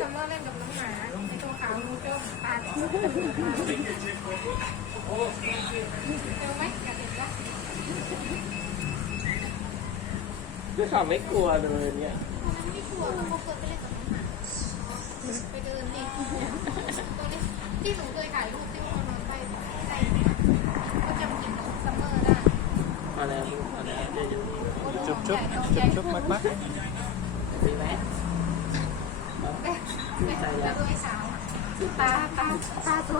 ซัมเมอร์เล่นกับน้องหมาในตัวขาวงูเจ้าตาเจอไหมกัดเด็กละด้วยเขาไม่กลัวเลยเนี่ยไม่กลัวเขาเคยไปเล่นกับน้องหมาไปเดินนี่ที่หนูเคยถ่ายรูปที่เขานอนไปใส่ก็จำกลิ่นซัมเมอร์ได้มาแล้วมาแล้วเดี๋ยวชุบมากดีไหมใจแล้วด้วยสาวตาตัว